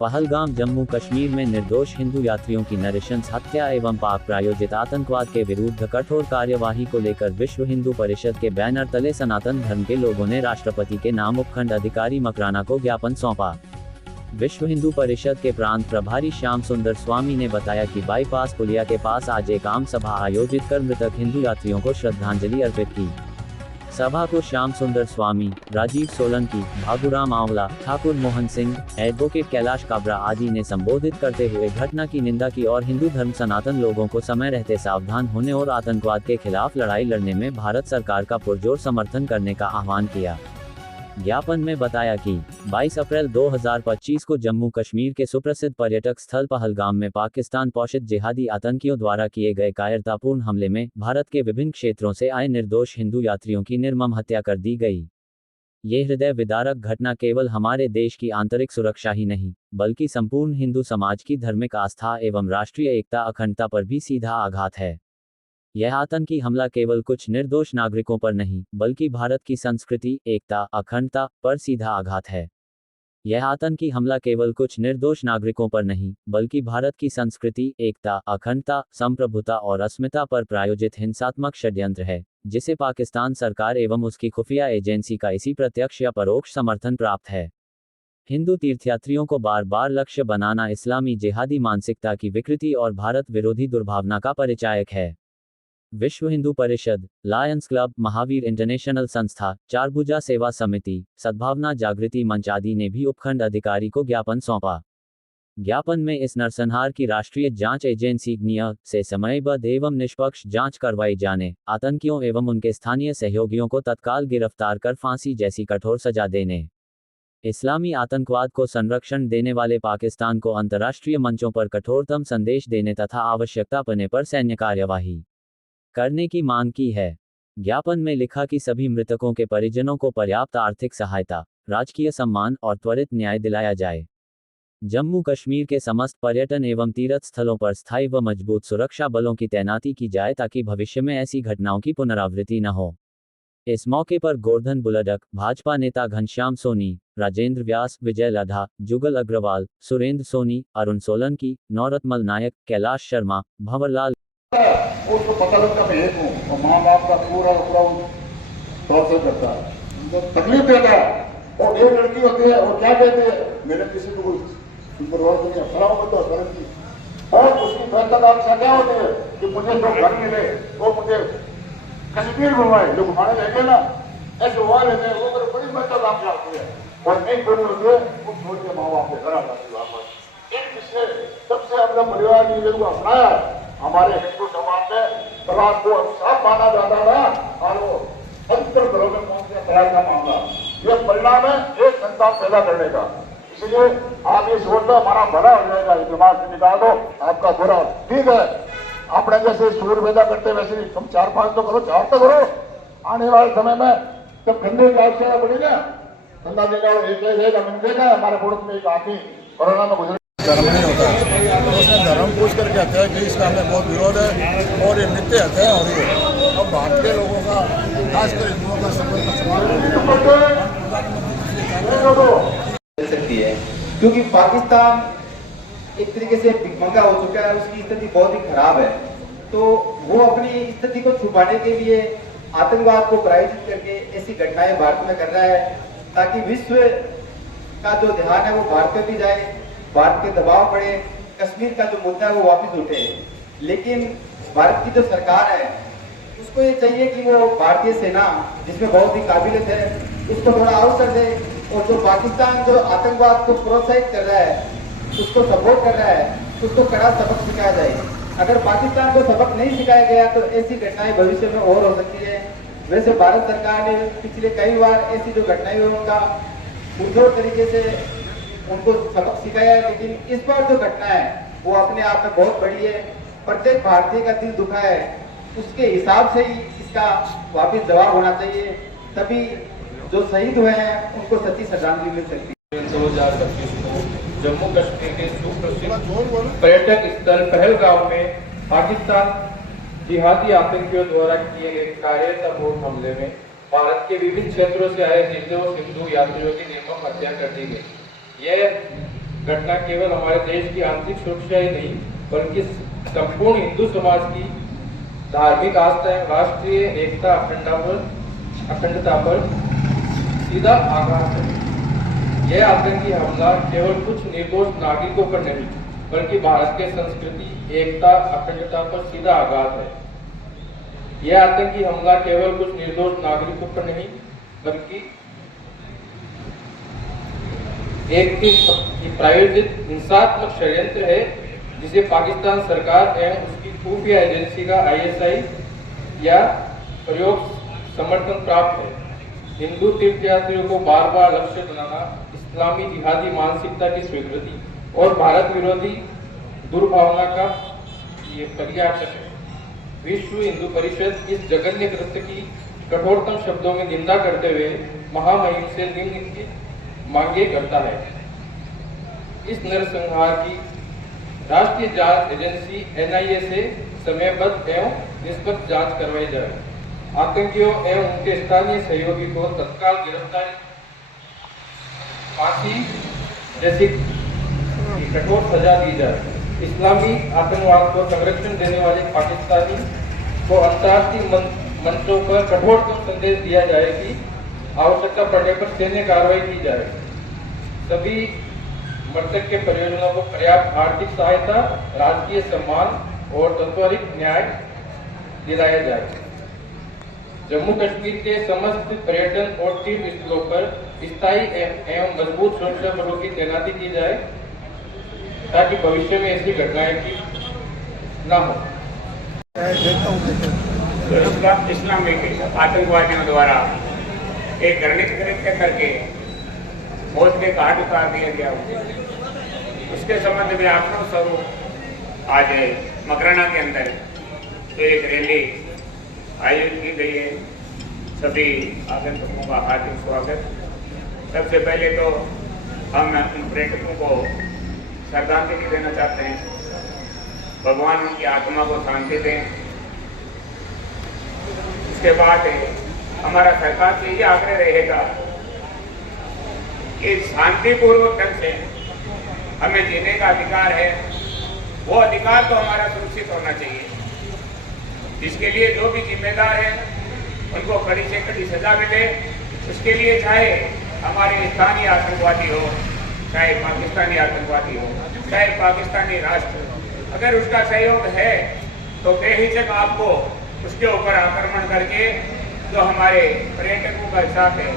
पहलगाम जम्मू कश्मीर में निर्दोष हिंदू यात्रियों की नृशंस हत्या एवं पाक प्रायोजित आतंकवाद के विरुद्ध कठोर कार्यवाही को लेकर विश्व हिंदू परिषद के बैनर तले सनातन धर्म के लोगों ने राष्ट्रपति के नाम उपखंड अधिकारी मकराना को ज्ञापन सौंपा। विश्व हिंदू परिषद के प्रांत प्रभारी श्याम सुंदर स्वामी ने बताया कि बाईपास पुलिया के पास आज एक आम सभा आयोजित कर मृतक हिंदू यात्रियों को श्रद्धांजलि अर्पित की। सभा को श्याम सुंदर स्वामी, राजीव सोलंकी, भागुराम आंवला, ठाकुर मोहन सिंह, एडवोकेट कैलाश काबरा आदि ने संबोधित करते हुए घटना की निंदा की और हिंदू धर्म सनातन लोगों को समय रहते सावधान होने और आतंकवाद के खिलाफ लड़ाई लड़ने में भारत सरकार का पुरजोर समर्थन करने का आह्वान किया। ज्ञापन में बताया कि 22 अप्रैल 2025 को जम्मू कश्मीर के सुप्रसिद्ध पर्यटक स्थल पहलगाम में पाकिस्तान पोषित जिहादी आतंकियों द्वारा किए गए कायरतापूर्ण हमले में भारत के विभिन्न क्षेत्रों से आए निर्दोष हिंदू यात्रियों की निर्मम हत्या कर दी गई। ये हृदय विदारक घटना केवल हमारे देश की आंतरिक सुरक्षा ही नहीं, बल्कि संपूर्ण हिंदू समाज की धार्मिक आस्था एवं राष्ट्रीय एकता अखंडता पर भी सीधा आघात है। यह आतंकी हमला केवल कुछ निर्दोष नागरिकों पर नहीं, बल्कि भारत की संस्कृति, एकता, अखंडता पर सीधा आघात है। यह आतंकी हमला केवल कुछ निर्दोष नागरिकों पर नहीं, बल्कि भारत की संस्कृति, एकता, अखंडता, संप्रभुता और अस्मिता पर प्रायोजित हिंसात्मक षड्यंत्र है, जिसे पाकिस्तान सरकार एवं उसकी खुफिया एजेंसी का इसी प्रत्यक्ष या परोक्ष समर्थन प्राप्त है। हिंदू तीर्थयात्रियों को बार बार लक्ष्य बनाना इस्लामी जिहादी मानसिकता की विकृति और भारत विरोधी दुर्भावना का परिचायक है। विश्व Hindu Parishad, Lions club, Mahavir international संस्था, चारभुजा सेवा समिति, सद्भावना जागृति मंच आदि ने भी उपखंड अधिकारी को ज्ञापन सौंपा। ज्ञापन में इस नरसंहार की राष्ट्रीय जांच एजेंसी (NIA) से समयबद्ध एवं निष्पक्ष जांच करवाई जाने, आतंकियों एवं उनके स्थानीय सहयोगियों को तत्काल गिरफ्तार कर फांसी जैसी कठोर सजा देने, इस्लामी आतंकवाद को संरक्षण देने वाले पाकिस्तान को अंतर्राष्ट्रीय मंचों पर कठोरतम संदेश देने तथा आवश्यकता पड़ने पर सैन्य कार्यवाही करने की मांग की है। ज्ञापन में लिखा कि सभी मृतकों के परिजनों को पर्याप्त आर्थिक सहायता, राजकीय सम्मान और त्वरित न्याय दिलाया जाए। जम्मू कश्मीर के समस्त पर्यटन एवं तीर्थ स्थलों पर स्थायी व मजबूत सुरक्षा बलों की तैनाती की जाए ताकि भविष्य में ऐसी घटनाओं की पुनरावृत्ति न हो। इस मौके पर गोवर्धन बुलडक, भाजपा नेता घनश्याम सोनी, राजेंद्र व्यास, विजय लाधा, जुगल अग्रवाल, सुरेंद्र सोनी, अरुण सोलंकी, नौरतमल नायक, कैलाश शर्मा, भंवरलाल उसको पता लगता मैं एक हूँ और माँ बाप का पूरा टॉर्चर करता है, उनको तकलीफ देता है। और एक लड़की होती है और क्या कहते हैं, मेरे किसी को कोई खराब होता है की और उसकी महत्वाकांक्षा क्या होती है कि मुझे जो घर मिले वो मुझे कश्मीर घुमाए, जो घुमाने लगे ना ऐसे वहाँ लेते हैं, वो मेरी बड़ी महत्वाकांक्षा होती है। और एक बड़ी होती है वो छोड़ के माँ बाप के घर आ जाती है वापस। एक पिछले सबसे अपना परिवार ने को अपनाया हमारे हिंदू समाज में तलाक को अभिशाप माना जाता था और वो पवित्र धर्म में पहुंच गया तलाक का मामला। यह परिणाम है एक संतान पैदा करने का। इसलिए आप ये सोच लो हमारा भला हो जाएगा, दिमाग से निकाल दो आपका बुरा। ठीक है, अपने जैसे सूर्य पैदा करते वैसे ही तुम 4-5 तो करो, 4 तो करो। आने वाले समय में जब गंदे की आवश्यकता बढ़ेगा, गंदा देगा एक मिलेगा। हमारे पड़ोस में एक आदमी कोरोना में गुजर धर्म नहीं होता है, तो उसने धर्म पूछ करके हत्या की। इसका हमें बहुत विरोध है और ये नित्य हत्या हो रही है। अब भारत के लोगों का, खासकर हिंदुओं का सकती है, क्योंकि पाकिस्तान एक तरीके से भिखमंगा हो चुका है, उसकी स्थिति बहुत ही खराब है। तो वो अपनी स्थिति को छुपाने के लिए आतंकवाद को प्रायोजित करके ऐसी घटनाएं भारत में कर रहा है ताकि विश्व का जो ध्यान है वो भारत पे भी जाए, भारत के दबाव पड़े, कश्मीर का जो मुद्दा है वो वापस उठे। लेकिन भारत की जो सरकार है उसको ये चाहिए कि वो भारतीय सेना जिसमें बहुत ही काबिलियत है उसको थोड़ा आउट कर दे, और जो पाकिस्तान जो आतंकवाद को प्रोत्साहित कर रहा है, उसको सपोर्ट कर रहा है, उसको कड़ा सबक सिखाया जाए। अगर पाकिस्तान को सबक नहीं सिखाया गया तो ऐसी घटनाएं भविष्य में और हो सकती है। वैसे भारत सरकार ने पिछले कई बार ऐसी जो घटनाएं हुई उनका पुरजोर तरीके से उनको सबक सिखाया है, लेकिन इस बार जो घटना है वो अपने आप में बहुत बड़ी है। प्रत्येक भारतीय का दिल दुखा है, उसके हिसाब से ही इसका वापिस जवाब होना चाहिए, तभी जो शहीद हुए हैं उनको सच्ची श्रद्धांजलि मिल सकती है। 2025 को जम्मू कश्मीर के सुप्रसिद्ध पर्यटक स्थल पहलगाम में पाकिस्तान जिहादी आतंकियों द्वारा किए गए कायरतापूर्ण हमले में भारत के विभिन्न क्षेत्रों से आए हिंदू यात्रियों की निर्मम हत्या कर दी गई। यह घटना केवल हमारे देश की आंतरिक सुरक्षा ही नहीं बल्कि संपूर्ण हिंदू समाज की धार्मिक आस्था एवं राष्ट्रीय एकता अखंडता पर सीधा आघात है। यह आतंकी हमला केवल कुछ निर्दोष नागरिकों पर नहीं बल्कि भारत के संस्कृति एकता अखंडता पर सीधा आघात है। यह आतंकी हमला केवल कुछ निर्दोष नागरिकों पर नहीं बल्कि एक प्रायोजित हिंसात्मक षड्यंत्र है जिसे पाकिस्तान सरकार एवं उसकी खुफिया एजेंसी का ISI या प्रयोग समर्थन प्राप्त है। हिंदू तीर्थयात्रियों को बार बार लक्ष्य बनाना इस्लामी जिहादी मानसिकता की स्वीकृति और भारत विरोधी दुर्भावना का ये पर्याचक है। विश्व हिंदू परिषद इस जघन्य कृत्य की कठोरतम शब्दों में निंदा करते हुए महामहिम से निम्नलिखित मांगे करता है। इस नरसंहार की राष्ट्रीय जांच एजेंसी NIA से समयबद्ध एवं निष्पक्ष जांच करवाई जाए। आतंकियों एवं उनके स्थानीय सहयोगी को तत्काल गिरफ्तारी फांसी जैसी कठोर सजा दी जाए। इस्लामी आतंकवाद को संरक्षण देने वाले पाकिस्तानी को अंतर्राष्ट्रीय मंचों पर कठोरतम संदेश दिया जाए कि आवश्यकता पड़ने पर सैन्य कार्रवाई की जाए। सभी मृतक के परिजनों को पर्याप्त आर्थिक सहायता, राजकीय सम्मान और त्वरित न्याय दिलाया जाए। जम्मू कश्मीर के समस्त पर्यटन और तीर्थ स्थलों पर स्थायी एवं मजबूत सुरक्षा बलों की तैनाती की जाए ताकि भविष्य में ऐसी घटनाएं की न हो। इस्लामिक आतंकवादियों द्वारा एक घृणित कृत्य करके मौत के घाट उतार दिया गया। उसके संबंध में आक्रोश स्वरूप आज मकराना के अंदर तो एक रैली आयोजित की गई है। सभी आगंतुकों का हार्दिक स्वागत। सबसे पहले तो हम उन पर्यटकों को श्रद्धांजलि देना चाहते हैं, भगवान उनकी आत्मा को शांति दें। इसके बाद हमारा सरकार से ये आग्रह रहेगा कि शांतिपूर्वक ढंग से हमें जीने का अधिकार है, वो अधिकार तो हमारा सुरक्षित होना चाहिए। इसके लिए जो भी जिम्मेदार है उनको कड़ी से कड़ी सजा मिले। उसके लिए चाहे हमारे स्थानीय आतंकवादी हो, चाहे पाकिस्तानी आतंकवादी हो, चाहे पाकिस्तानी राष्ट्र, अगर उसका सहयोग है तो बेहिचक आपको उसके ऊपर आक्रमण करके जो हमारे पर्यटकों का साथ है,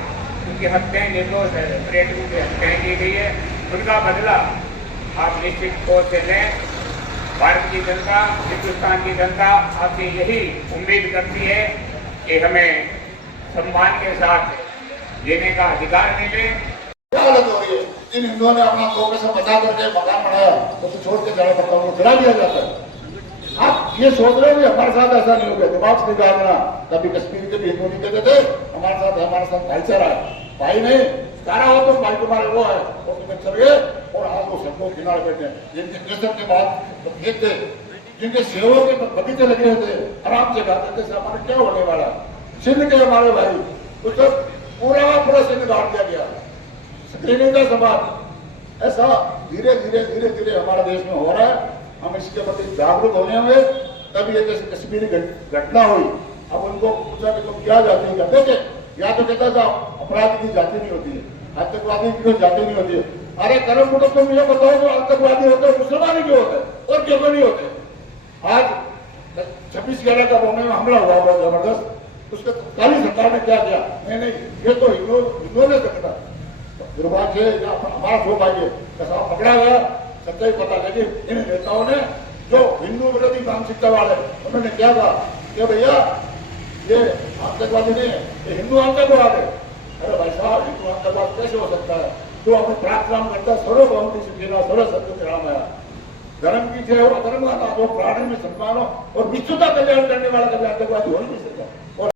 उनकी हत्याएं निर्दोष है, पर्यटकों की हत्याएं की गई है, उनका बदला आप निश्चित तौर से लें। भारत की जनता, हिंदुस्तान की जनता आपसे यही उम्मीद करती है कि हमें सम्मान के साथ जीने का अधिकार मिले। क्या गलत हो रही है? इन हिंदुओं ने अपना लोगों से बचा करके मकान बनाया तो छोड़ के जाना पड़ता है, गिरा दिया जाता है। आप ये सोच रहे हो हमारे साथ ऐसा नहीं हो गया, दिमाग से निकाल देना। कभी कश्मीर के भी हिंदू नहीं कहते थे हमारे साथ भाईचारा है, भाई नहीं सारा हो तो भाई तुम्हारे वो है, वो तुम्हें चल गए और आज वो सबको किनारे बैठे। जिनके कृष्ण के बाद देखते, जिनके सेवों के बगीचे लगे होते आराम से खाते थे, हमारे क्या होने वाला। सिंध के हमारे भाई उसको पूरा सिंध गाड़ दिया गया, स्क्रीनिंग का समाज। ऐसा धीरे धीरे हमारे देश में हो रहा है। हम इसके प्रति जागरूक होने हुए तभी ये कश्मीरी घटना हुई। अब उनको पूछा कि तुम क्या जाति करते थे, या तो कहता था अपराधी की जाति नहीं होती है, आतंकवादी की कोई जाति नहीं होती है। अरे कर्म को तो तुम ये बताओ जो आतंकवादी होते हैं मुसलमान क्यों होते हैं और क्यों नहीं होते। आज 26/11 का बॉम्बे में हमला हुआ जबरदस्त, उसके तत्कालीन सरकार ने क्या किया? नहीं ये तो हिंदुओं ने करता दुर्भाग्य हमारा सौभाग्य कैसा पकड़ा गया, सच्चाई पता लगी। इन नेताओं ने जो हिंदू विरोधी मानसिकता वाले उन्होंने क्या कहा कि भैया ये आतंकवादी नहीं है, ये हिंदू आतंकवाद है। अरे भाई साहब, हिंदू आतंकवाद कैसे हो सकता है? जो अपने प्रार्थना करता है सर्वभौमति सुखिना सर्व सत्य राम आया, धर्म की जय हो, अधर्म का जो प्राणी में सम्मान हो और विश्व का कल्याण करने वाला कभी आतंकवादी हो ही नहीं सकता।